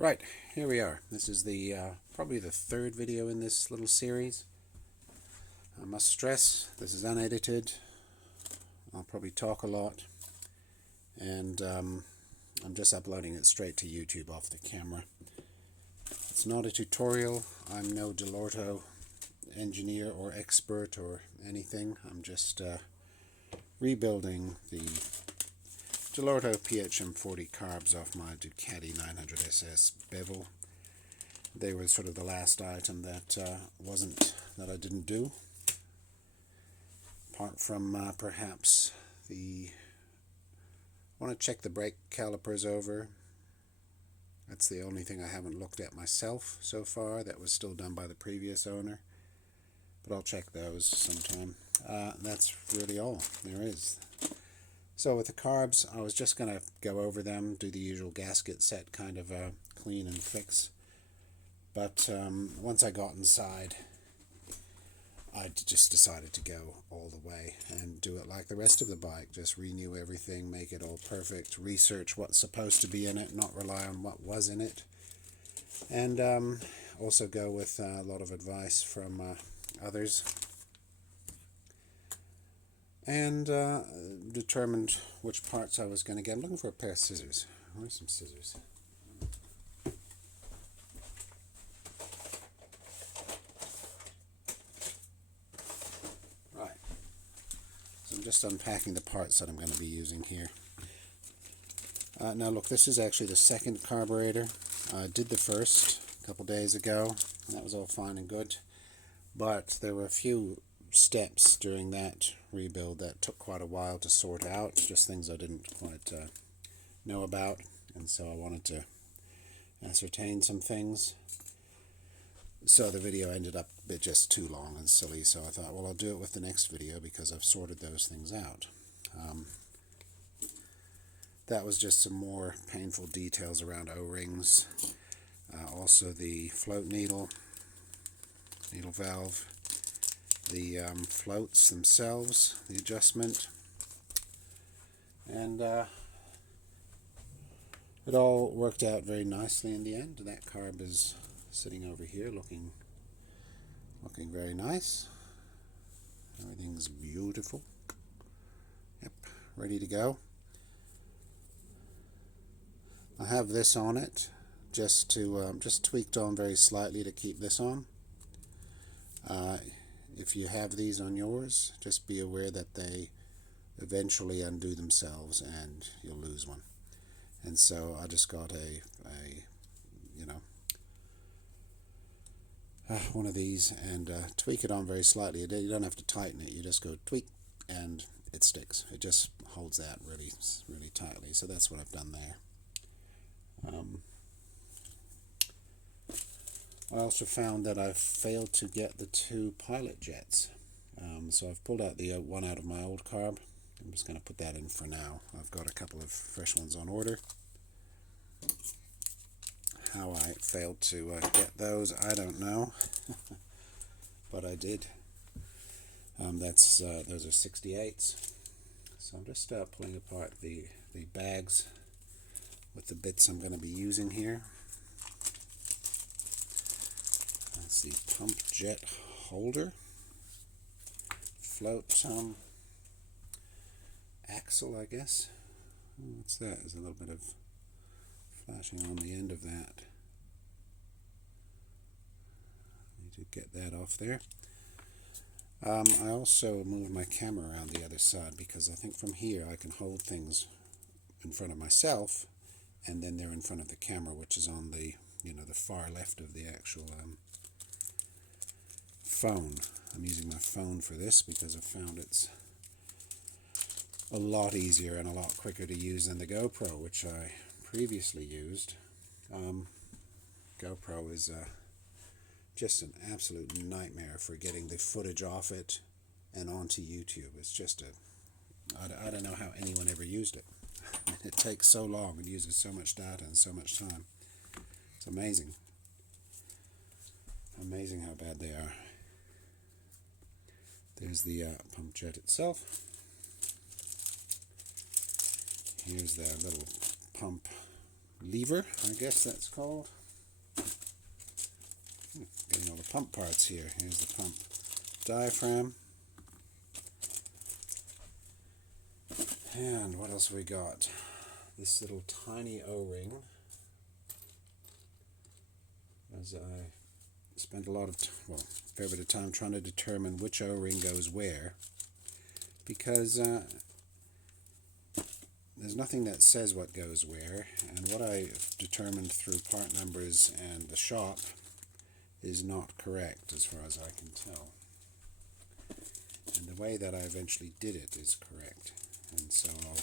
Right, here we are. This is the probably the third video in this little series. I must stress, this is unedited. I'll probably talk a lot, and I'm just uploading it straight to YouTube off the camera. It's not a tutorial. I'm no Dellorto engineer or expert or anything. I'm just rebuilding the Dellorto PHM40 carbs off my Ducati 900SS Bevel. They were sort of the last item that I didn't do. Apart from perhaps I want to check the brake calipers over. That's the only thing I haven't looked at myself so far. That was still done by the previous owner, but I'll check those sometime. That's really all there is. So with the carbs, I was just going to go over them, do the usual gasket set kind of clean and fix. But once I got inside, I just decided to go all the way and do it like the rest of the bike. Just renew everything, make it all perfect, research what's supposed to be in it, not rely on what was in it. And also go with a lot of advice from others. And determined which parts I was going to get. I'm looking for a pair of scissors. Where's some scissors? Right. So I'm just unpacking the parts that I'm going to be using here. Now look, this is actually the second carburetor. I did the first a couple days ago, and that was all fine and good. But there were a few steps during that rebuild that took quite a while to sort out, just things I didn't quite know about, and so I wanted to ascertain some things. So the video ended up a bit just too long and silly, so I thought, well, I'll do it with the next video because I've sorted those things out. That was just some more painful details around O-rings, also the float needle valve, the floats themselves, the adjustment, and it all worked out very nicely in the end. That carb is sitting over here looking very nice. Everything's beautiful. Yep, ready to go. I have this on it just tweaked on very slightly to keep this on. If you have these on yours, just be aware that they eventually undo themselves and you'll lose one. And so I just got one of these and tweak it on very slightly. You don't have to tighten it. You just go tweak and it sticks. It just holds that really, really tightly. So that's what I've done there. I also found that I've failed to get the two pilot jets. So I've pulled out the one out of my old carb. I'm just going to put that in for now. I've got a couple of fresh ones on order. How I failed to get those, I don't know. But I did. Those are 68s. So I'm just pulling apart the bags with the bits I'm going to be using here. That's the pump jet holder, float axle, I guess. What's that? There's a little bit of flashing on the end of that. Need to get that off there. I also moved my camera around the other side because I think from here I can hold things in front of myself, and then they're in front of the camera, which is on the the far left of the actual phone. I'm using my phone for this because I've found it's a lot easier and a lot quicker to use than the GoPro, which I previously used. GoPro is just an absolute nightmare for getting the footage off it and onto YouTube. It's just I don't know how anyone ever used it. It takes so long. It uses so much data and so much time. It's amazing. Amazing how bad they are. There's the pump jet itself. Here's the little pump lever, I guess that's called. Getting all the pump parts here. Here's the pump diaphragm. And what else have we got? This little tiny O-ring. As I spent a fair bit of time trying to determine which O-ring goes where, because there's nothing that says what goes where, and what I determined through part numbers and the shop is not correct as far as I can tell. And the way that I eventually did it is correct. And so I'll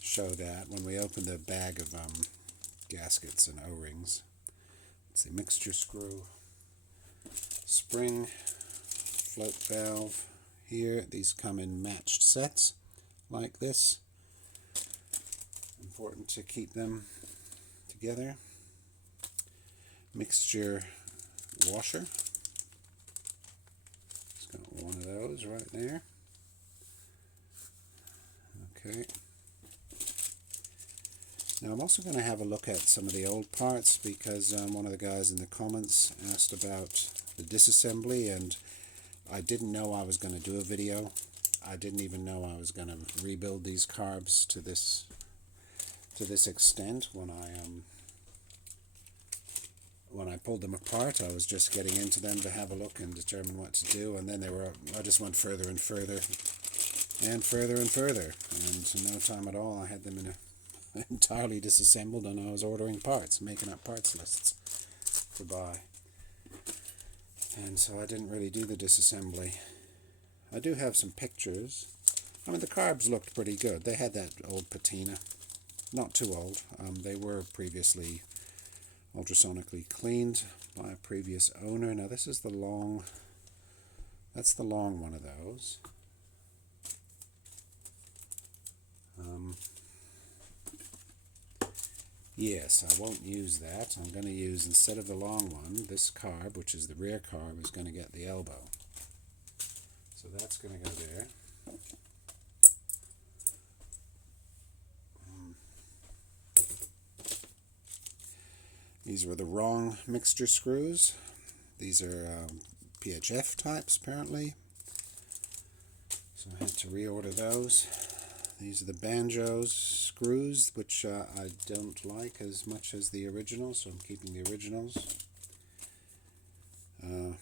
show that when we open the bag of gaskets and O-rings. It's the mixture screw, spring, float valve here. These come in matched sets like this. Important to keep them together. Mixture washer. It's got one of those right there. Okay. Now I'm also going to have a look at some of the old parts, because one of the guys in the comments asked about the disassembly, and I didn't know I was going to do a video. I didn't even know I was going to rebuild these carbs to this extent. When I pulled them apart, I was just getting into them to have a look and determine what to do, and then I just went further and further and further and further, and in no time at all I had them entirely disassembled, and I was ordering parts, making up parts lists to buy. And so I didn't really do the disassembly. I do have some pictures. I mean, the carbs looked pretty good. They had that old patina. Not too old. They were previously ultrasonically cleaned by a previous owner. Now this is the long, that's the long one of those. Yes, I won't use that. I'm going to use, instead of the long one, this carb, which is the rear carb, is going to get the elbow. So that's going to go there. These were the wrong mixture screws. These are PHF types, apparently. So I had to reorder those. These are the banjo screws, which I don't like as much as the originals, so I'm keeping the originals. Now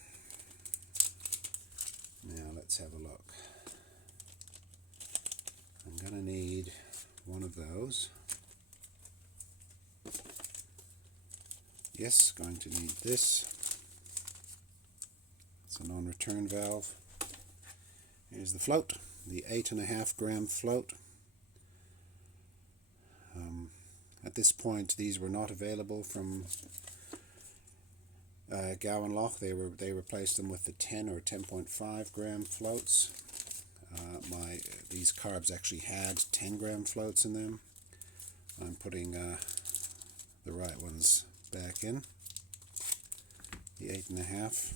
let's have a look. I'm going to need one of those. Yes, going to need this. It's a non-return valve. Here's the float, the 8.5 gram float. At this point, these were not available from Gowan Loch. They replaced them with the 10 or 10.5 gram floats. These carbs actually had 10 gram floats in them. I'm putting the right ones back in. The 8.5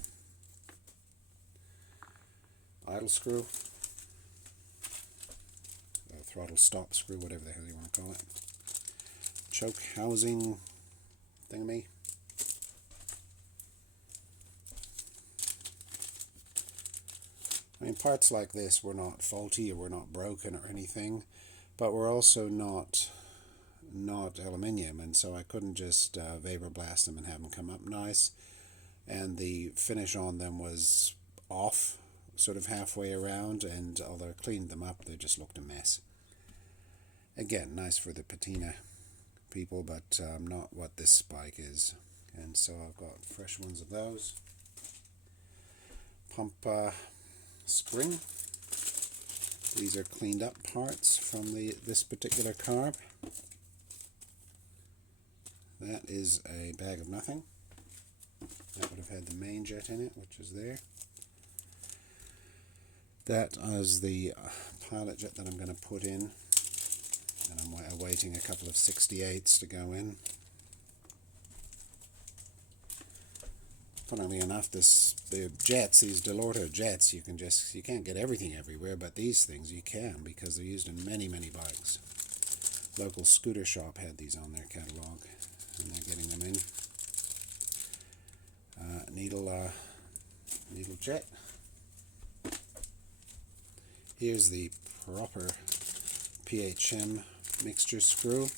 idle screw, throttle stop screw, whatever the hell you want to call it. Choke housing thingammy. I mean, parts like this were not faulty or were not broken or anything, but were also not aluminium, and so I couldn't just vapor blast them and have them come up nice. And the finish on them was off, sort of halfway around, and although I cleaned them up, they just looked a mess. Again, nice for the patina people, but not what this bike is. And so I've got fresh ones of those. Pump spring. These are cleaned up parts from this particular carb. That is a bag of nothing. That would have had the main jet in it, which is there. That is the pilot jet that I'm going to put in. And I'm awaiting a couple of 68s to go in. Funnily enough, the jets, these Dellorto jets, you can't get everything everywhere, but these things you can, because they're used in many bikes. local scooter shop had these on their catalog, and they're getting them in. Needle jet. Here's the proper PHM mixture screw.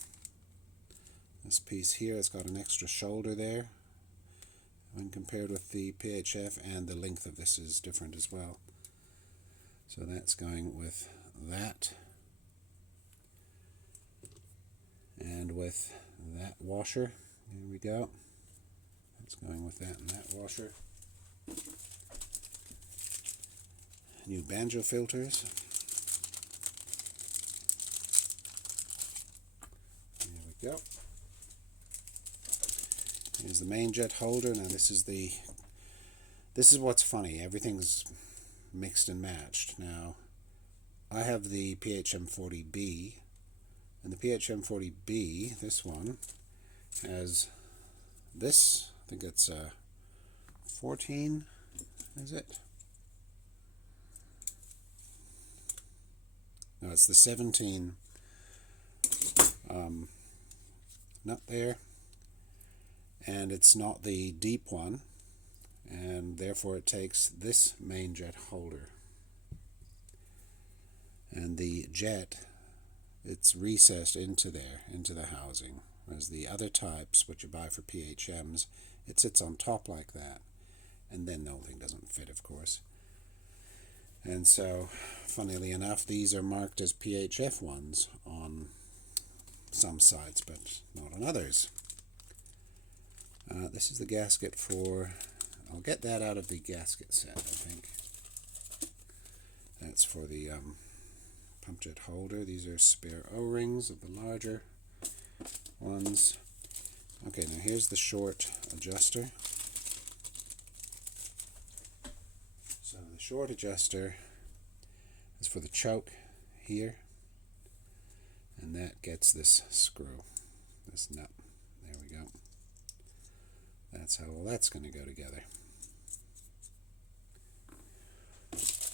This piece here has got an extra shoulder there when compared with the PHF, and the length of this is different as well. So that's going with that, and with that washer. Here we go. That's going with that and that washer. New banjo filters. There we go. Here's the main jet holder. Now this is what's funny. Everything's mixed and matched. Now I have the PHM40-B, and the PHM40-B, this one, has this. I think it's 14. Is it? No, it's the 17 nut there, and it's not the deep one, and therefore it takes this main jet holder, and the jet, it's recessed into there, into the housing, whereas the other types, which you buy for PHMs, it sits on top like that, and then the whole thing doesn't fit, of course. And so, funnily enough, these are marked as PHF ones on some sites, but not on others. This is the gasket for, I'll get that out of the gasket set, I think. That's for the pump jet holder. These are spare O-rings of the larger ones. Okay, now here's the short adjuster. So the short adjuster is for the choke here, and that gets this screw, this nut. There we go. That's how all that's going to go together.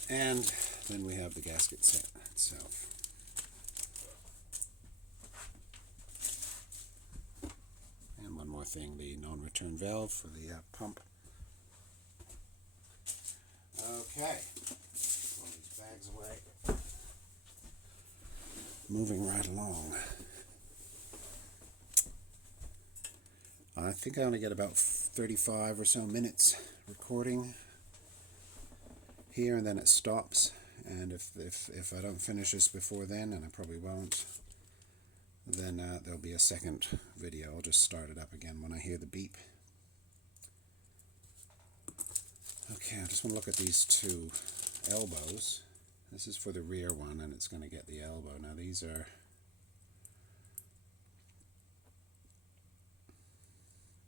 And then we have the gasket set itself. And one more thing, the non-return valve for the pump. Okay, all these bags away. Moving right along. I think I only get about 35 or so minutes recording here, and then it stops. And if I don't finish this before then, and I probably won't, then there'll be a second video. I'll just start it up again when I hear the beep. Okay, I just want to look at these two elbows. This is for the rear one, and it's going to get the elbow. Now these are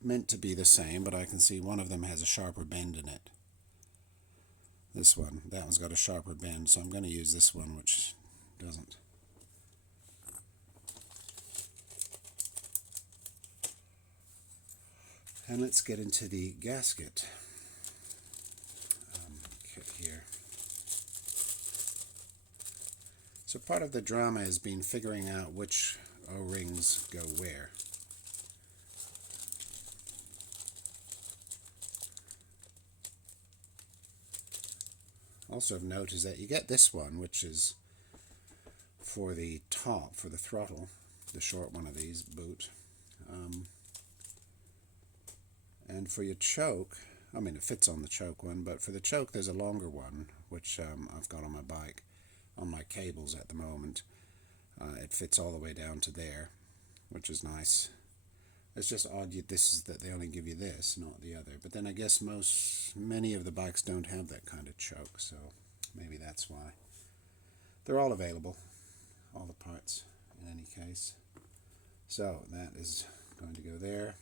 meant to be the same, but I can see one of them has a sharper bend in it. This one, that one's got a sharper bend, so I'm going to use this one, which doesn't. And let's get into the gasket kit here. So part of the drama has been figuring out which O-rings go where. Also of note is that you get this one, which is for the top, for the throttle, the short one of these boot. And for your choke, I mean it fits on the choke one, but for the choke there's a longer one, which I've got on my bike, on my cables at the moment. It fits all the way down to there, which is nice. It's just odd that they only give you this, not the other. But then I guess many of the bikes don't have that kind of choke, so maybe that's why. They're all available, all the parts in any case. So that is going to go there.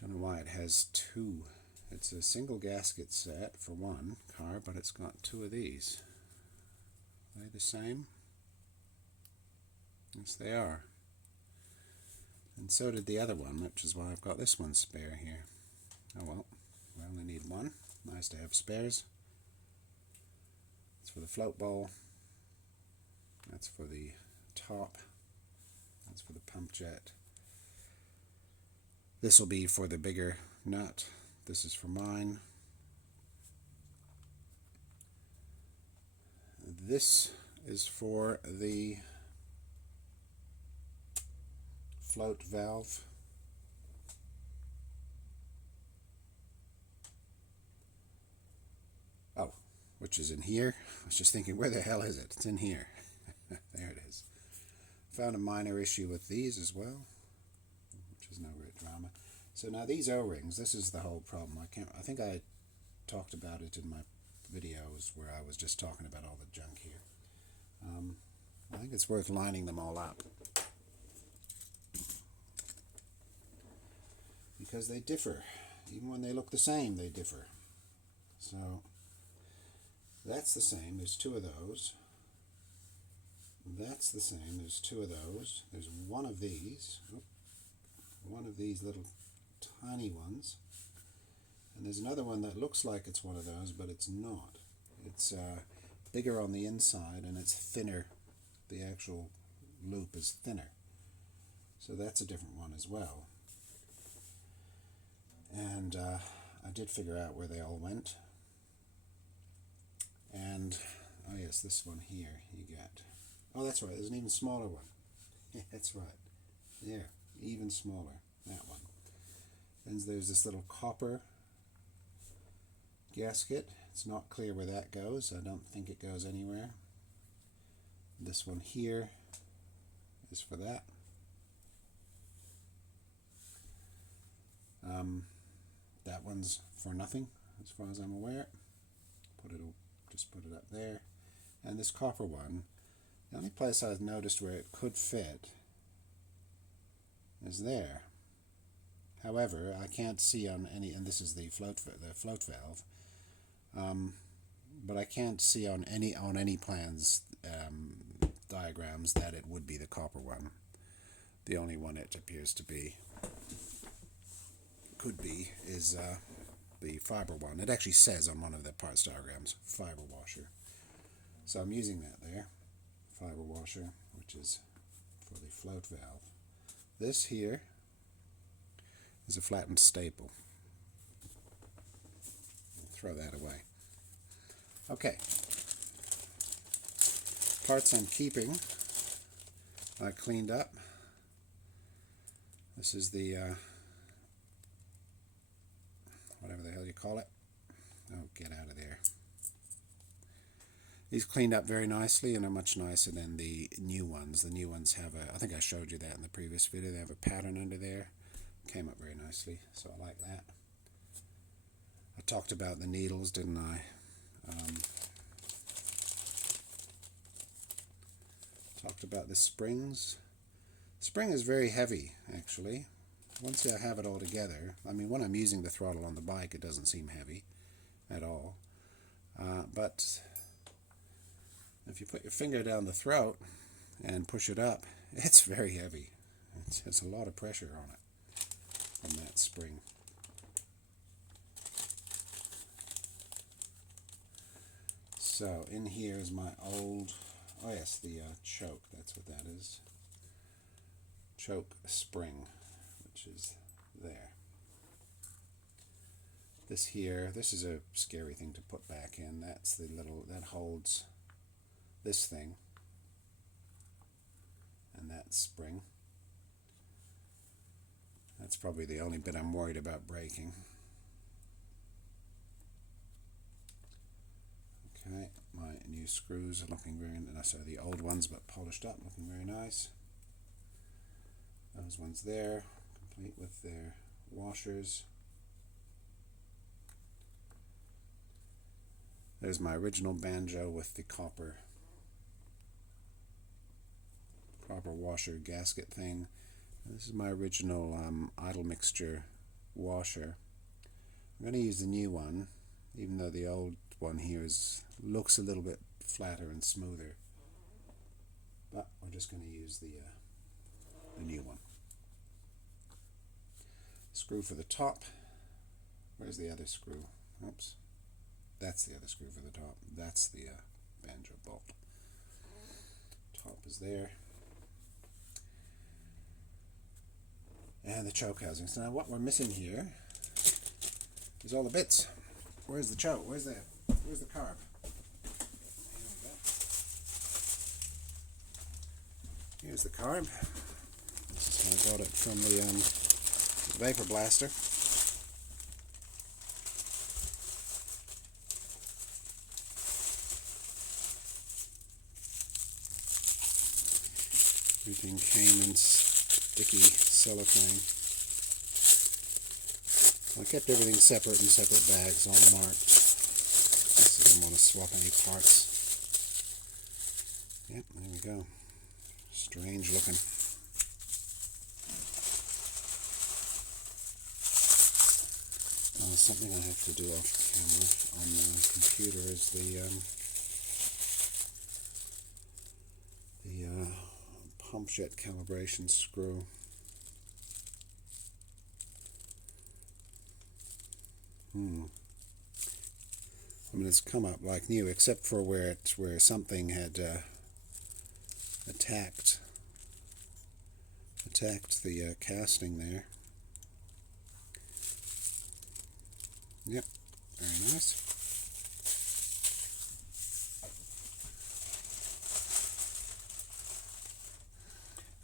Don't know why it has two. It's a single gasket set for one car, but it's got two of these. Are they the same? Yes, they are. And so did the other one, which is why I've got this one spare here. Oh well, we only need one. Nice to have spares. It's for the float bowl. That's for the top. That's for the pump jet. This will be for the bigger nut. This is for mine. This is for the float valve. Oh, which is in here. I was just thinking, where the hell is it? It's in here. There it is. Found a minor issue with these as well, which is no great drama. So now these O-rings, this is the whole problem. I think I talked about it in my videos where I was just talking about all the junk here. I think it's worth lining them all up, because they differ. Even when they look the same, they differ. So that's the same. There's two of those. That's the same. There's two of those. There's one of these. One of these little tiny ones. And there's another one that looks like it's one of those, but it's not. It's bigger on the inside and it's thinner. The actual loop is thinner. So that's a different one as well. And I did figure out where they all went. And, oh yes, this one here you get. Oh, that's right, there's an even smaller one. That's right. There, even smaller, that one. Then there's this little copper gasket. It's not clear where that goes. I don't think it goes anywhere. This one here is for that. That one's for nothing, as far as I'm aware. Just put it up there. And this copper one, the only place I've noticed where it could fit is there. However, I can't see on any, and this is the float valve, but I can't see on any plans, diagrams, that it would be the copper one. The only one it appears to be, could be, is the fiber one. It actually says on one of the parts diagrams, fiber washer. So I'm using that there, fiber washer, which is for the float valve. This here is a flattened staple. Throw that away. Okay. Parts I'm keeping, I cleaned up. This is the whatever the hell you call it. Oh, get out of there. These cleaned up very nicely and are much nicer than the new ones. The new ones have a, I think I showed you that in the previous video, they have a pattern under there. Came up very nicely, so I like that. I talked about the needles, didn't I? Talked about the springs. Spring is very heavy, actually. Once I have it all together, I mean, when I'm using the throttle on the bike, it doesn't seem heavy at all. But if you put your finger down the throat and push it up, it's very heavy. It's a lot of pressure on it, on that spring. So in here is my old, oh yes, the choke, that's what that is. Choke spring, which is there. This here, this is a scary thing to put back in. That's the little, that holds this thing and that spring. That's probably the only bit I'm worried about breaking. Okay, my new screws are looking very nice. So the old ones, but polished up, looking very nice. Those ones there, complete with their washers. There's my original banjo with the copper washer gasket thing. And this is my original idle mixture washer. I'm going to use the new one, even though the old one here looks a little bit flatter and smoother. But we're just going to use the new one. Screw for the top. Where's the other screw? Oops. That's the other screw for the top. That's the banjo bolt. top is there. And the choke housing. So now what we're missing here is all the bits. Where's the choke? Where's the carb? Here's the carb. This is how I got it from the vapor blaster. Everything came in sticky cellophane. I kept everything separate in separate bags, all marked. Just didn't want to swap any parts. Yep, there we go. Strange looking. Something I have to do off camera on the computer is the pump jet calibration screw. I mean, it's come up like new, except for where something had attacked the casting there. Yep, very nice.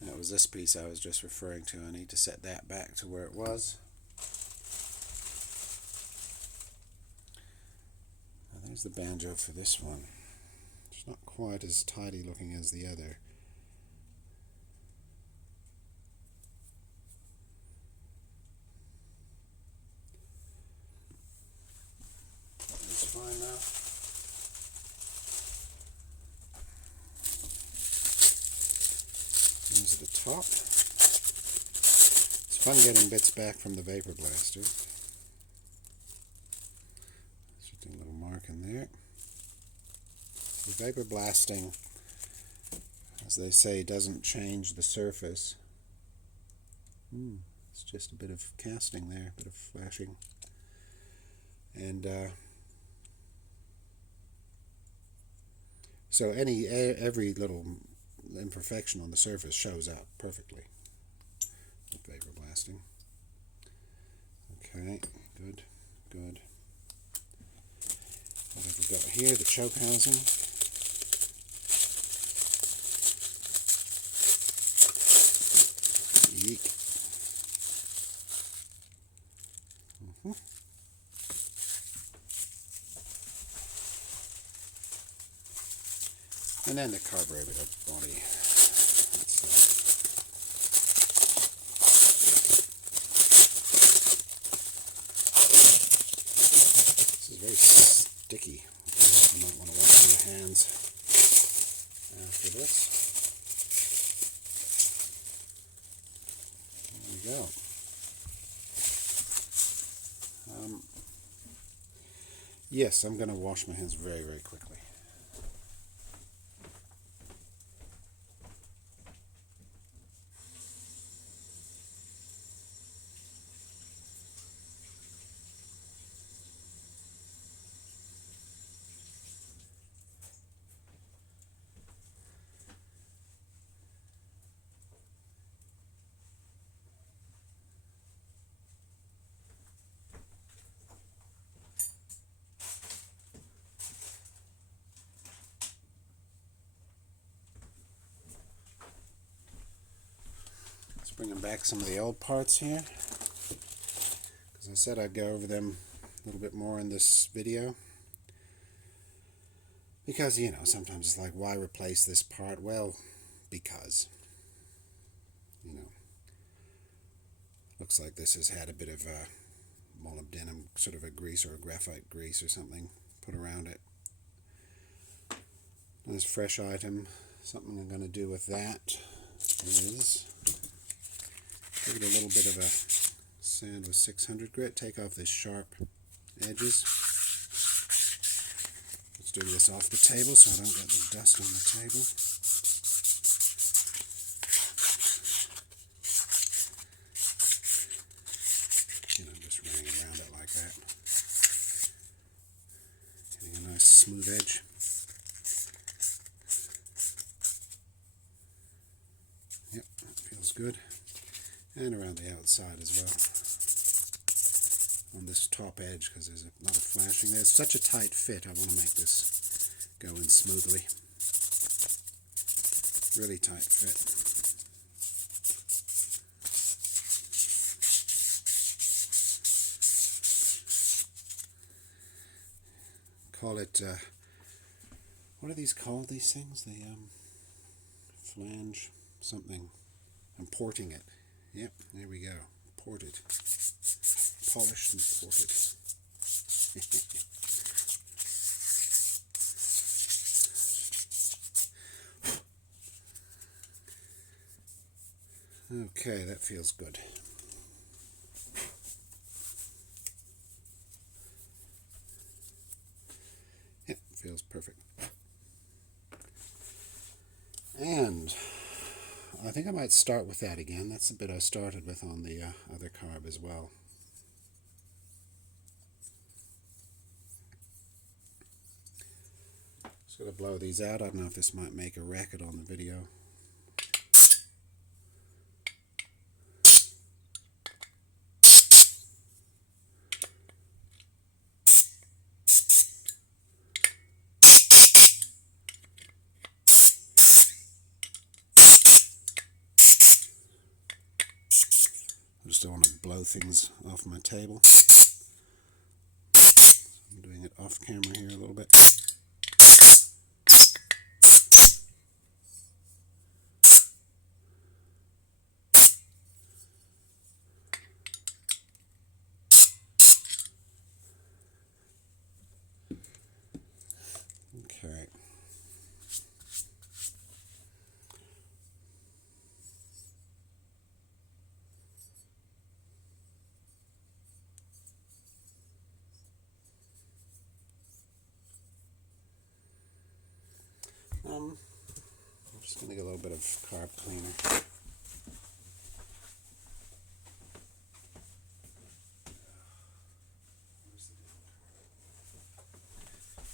That was this piece I was just referring to. I need to set that back to where it was. Now there's the banjo for this one. It's not quite as tidy looking as the other. It's fine now. Here's the top. It's fun getting bits back from the vapor blaster. Just a little mark in there. The vapor blasting, as they say, doesn't change the surface. It's just a bit of casting there, a bit of flashing. And so every little imperfection on the surface shows up perfectly with vapor blasting. Okay, good. What have we got here? The choke housing. Yeek. And then the carburetor body. This is very sticky. You might want to wash your hands after this. There we go. Yes, I'm going to wash my hands very, very quickly. Bringing back some of the old parts here, because I said I'd go over them a little bit more in this video, because sometimes it's like, why replace this part? Well, because looks like this has had a bit of molybdenum, sort of a grease or a graphite grease or something put around it. Nice fresh item. Something I'm going to do with that is give it a little bit of a sand with 600 grit. Take off this sharp edges. Let's do this off the table so I don't get the dust on the table. Just running around it like that. Getting a nice smooth edge. good. And around the outside as well. On this top edge, because there's a lot of flashing. There's such a tight fit, I want to make this go in smoothly. Really tight fit. Call it, what are these called, these things? The flange something. I'm porting it. Yep, there we go. Ported. Polished and ported. Okay, that feels good. Yep, feels perfect. And I think I might start with that again. That's the bit I started with on the other carb as well. Just going to blow these out. I don't know if this might make a racket on the video. I just don't want to blow things off my table. I'm doing it off camera here a little bit. Okay. I'm just going to get a little bit of carb cleaner.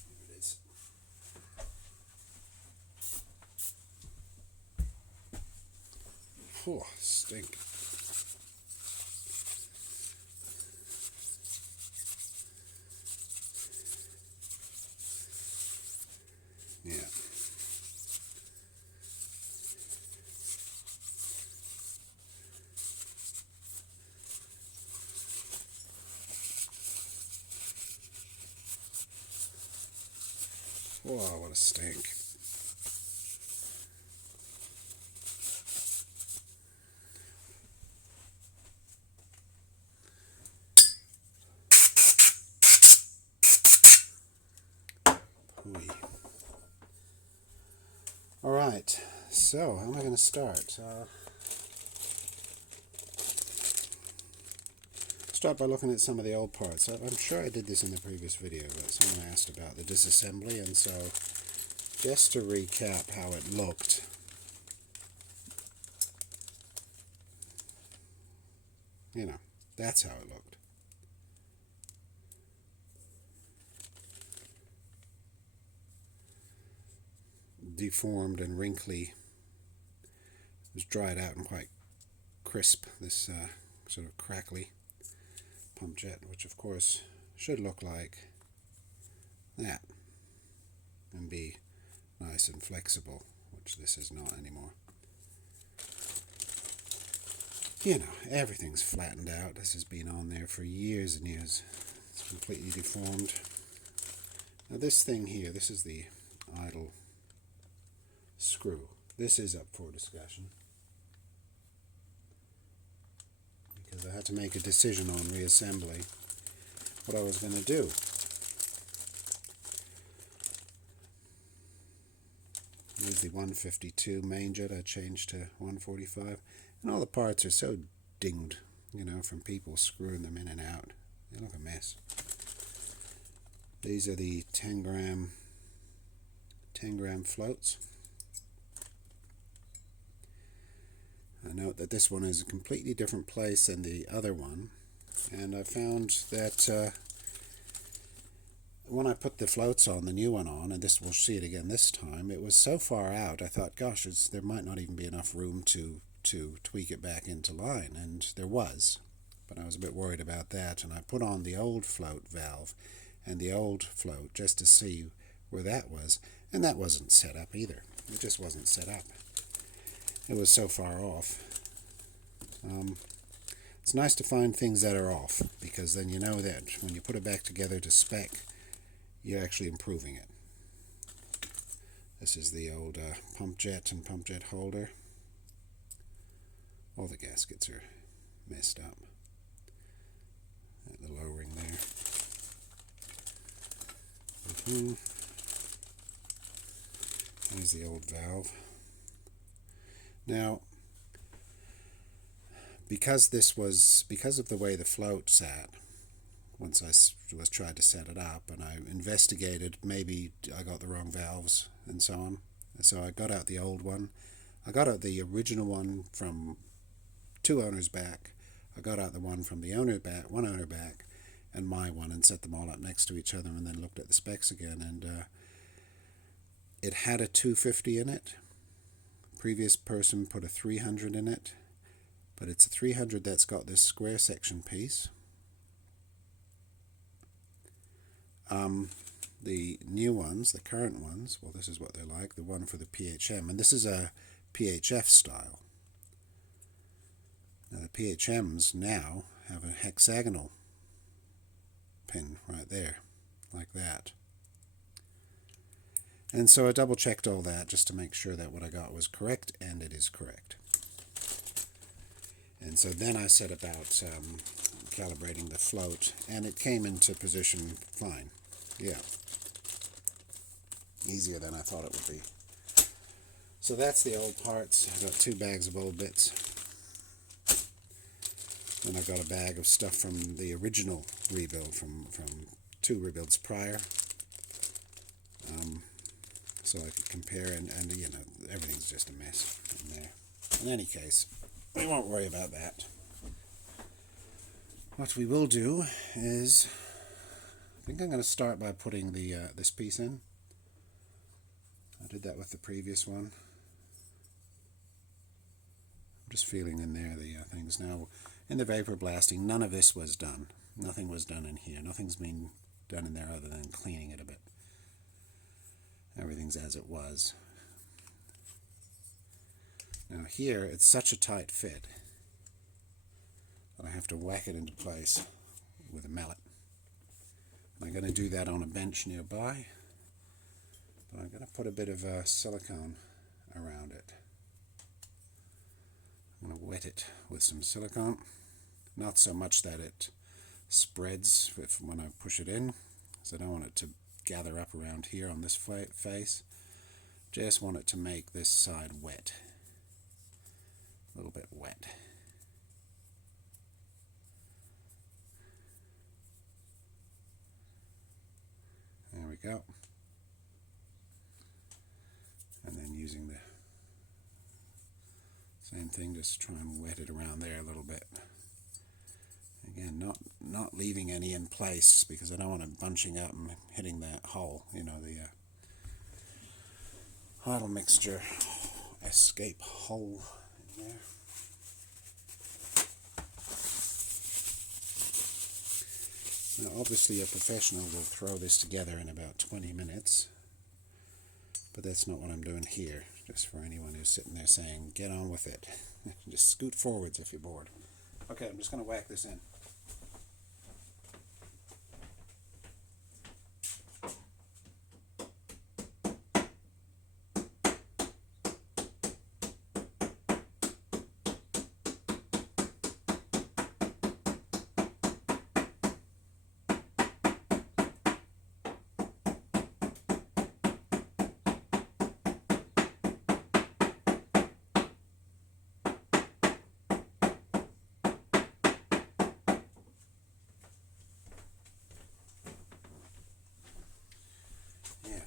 Here it is. Oh, stink. Yeah. Whoa, what a stink. Alright, so how am I going to start? Start by looking at some of the old parts. I'm sure I did this in the previous video, but someone asked about the disassembly, and so just to recap how it looked. You know, that's how it looked. Deformed and wrinkly. It was dried out and quite crisp, this sort of crackly pump jet, which of course should look like that and be nice and flexible, which this is not anymore. You know, everything's flattened out. This has been on there for years and years. It's completely deformed. Now this thing here, this is the idle screw. This is up for discussion, because I had to make a decision on reassembly what I was going to do. Here's the 152 main jet. I changed to 145, and all the parts are so dinged, you know, from people screwing them in and out. They look a mess. These are the 10 gram floats. I note that this one is a completely different place than the other one, and I found that when I put the floats on, the new one on, and we'll see it again this time, it was so far out I thought, gosh, there might not even be enough room to to tweak it back into line, and there was, but I was a bit worried about that, and I put on the old float valve and the old float just to see where that was, and that wasn't set up either. It just wasn't set up. It was so far off. It's nice to find things that are off, because then you know that when you put it back together to spec, you're actually improving it. This is the old pump jet and pump jet holder. All the gaskets are messed up. The lowering there. There's the old valve. Now, because of the way the float sat, once I was tried to set it up, and I investigated, maybe I got the wrong valves and so on. So I got out the old one. I got out the original one from 2 owners back. I got out the one from the owner back, 1 owner back, and my one, and set them all up next to each other, and then looked at the specs again, and it had a 250 in it. Previous person put a 300 in it, but it's a 300 that's got this square section piece. The new ones, the current ones, well, this is what they're like, the one for the PHM, and this is a PHF style. Now the PHMs now have a hexagonal pin right there, like that. And so I double checked all that just to make sure that what I got was correct, and it is correct. And so then I set about calibrating the float, and it came into position fine. Yeah. Easier than I thought it would be. So that's the old parts. I've got 2 bags of old bits. Then I've got a bag of stuff from the original rebuild, from 2 rebuilds prior. So I could compare, and you know, everything's just a mess in there. In any case, we won't worry about that. What we will do is, I think I'm going to start by putting the this piece in. I did that with the previous one. I'm just feeling in there the things. Now, in the vapor blasting, none of this was done. Nothing was done in here. Nothing's been done in there other than cleaning it a bit. Everything's as it was. Now here, it's such a tight fit that I have to whack it into place with a mallet. And I'm going to do that on a bench nearby, but I'm going to put a bit of silicone around it. I'm going to wet it with some silicone, not so much that it spreads when I push it in, because I don't want it to gather up around here on this face. Just want it to make this side wet, a little bit wet. There we go. And then using the same thing, just try and wet it around there a little bit. Again, not leaving any in place, because I don't want it bunching up and hitting that hole, you know, the idle mixture escape hole in there. Now, obviously a professional will throw this together in about 20 minutes, but that's not what I'm doing here, just for anyone who's sitting there saying, get on with it. Just scoot forwards if you're bored. Okay, I'm just going to whack this in.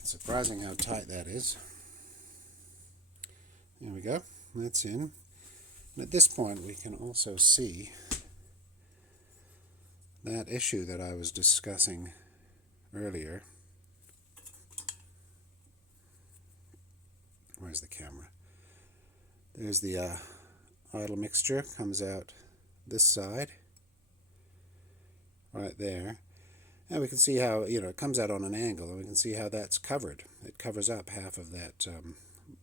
It's surprising how tight that is. There we go, that's in. And at this point we can also see that issue that I was discussing earlier. Where's the camera? There's the idle mixture comes out this side, right there. And we can see how, it comes out on an angle, and we can see how that's covered. It covers up half of that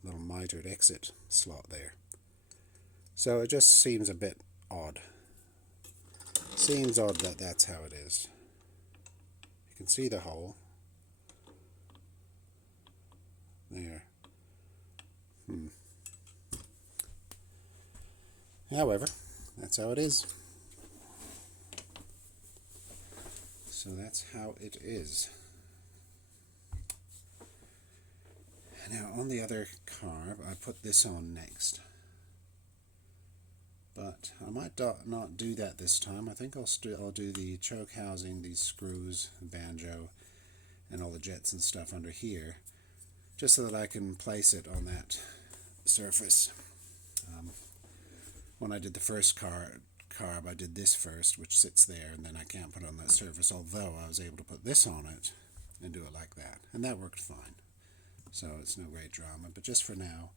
little mitered exit slot there. So it just seems a bit odd. Seems odd that that's how it is. You can see the hole there. However, that's how it is. So that's how it is. Now on the other carb, I put this on next. But I might not do that this time. I think I'll do the choke housing, these screws, banjo, and all the jets and stuff under here, just so that I can place it on that surface. When I did the first carb, I did this first, which sits there, and then I can't put it on that surface, although I was able to put this on it and do it like that. And that worked fine. So it's no great drama, but just for now,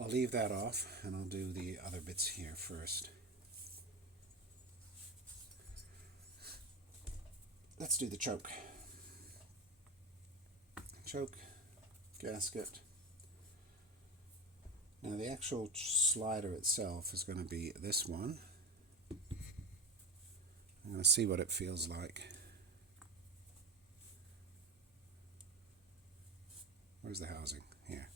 I'll leave that off, and I'll do the other bits here first. Let's do the choke. Choke, gasket. Now the actual slider itself is going to be this one. I'm going to see what it feels like. Where's the housing? Here.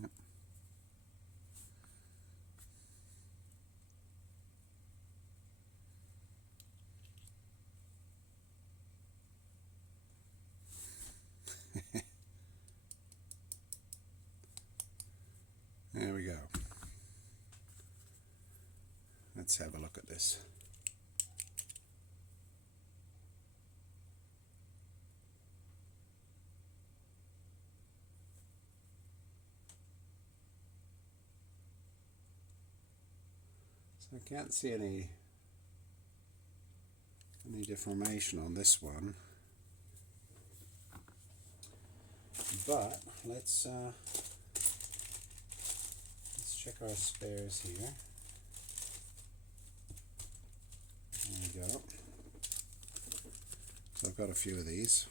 Yep. There we go. Let's have a look at this. So I can't see any deformation on this one, but let's check our spares here. There we go. So I've got a few of these.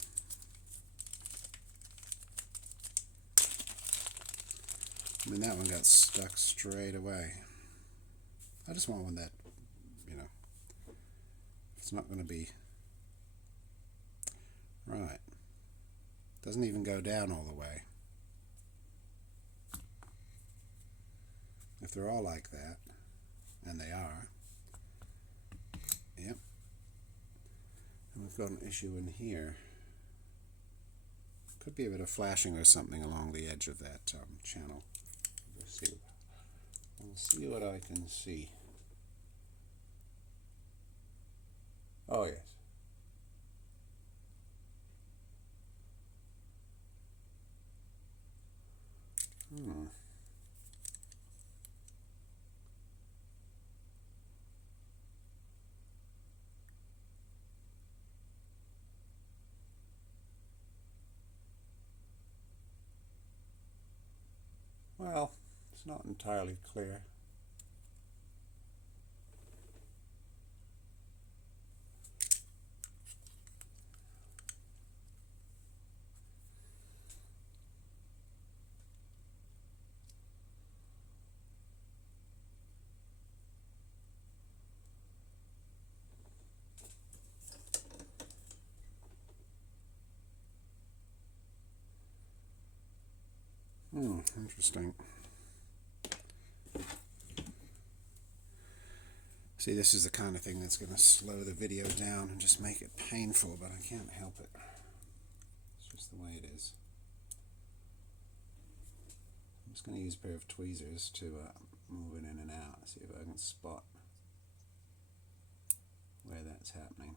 I mean, that one got stuck straight away. I just want one that, it's not going to be right. Doesn't even go down all the way. If they're all like that, and they are, yep. And we've got an issue in here. Could be a bit of flashing or something along the edge of that channel. We'll see what I can see. Oh yes. Well, it's not entirely clear. Interesting. See, this is the kind of thing that's going to slow the video down and just make it painful, but I can't help it. It's just the way it is. I'm just going to use a pair of tweezers to move it in and out, see if I can spot where that's happening.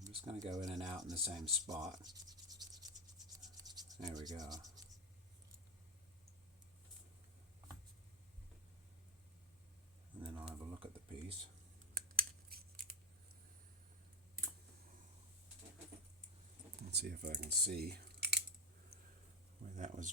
I'm just going to go in and out in the same spot. There we go. look at the piece. Let's see if I can see where that was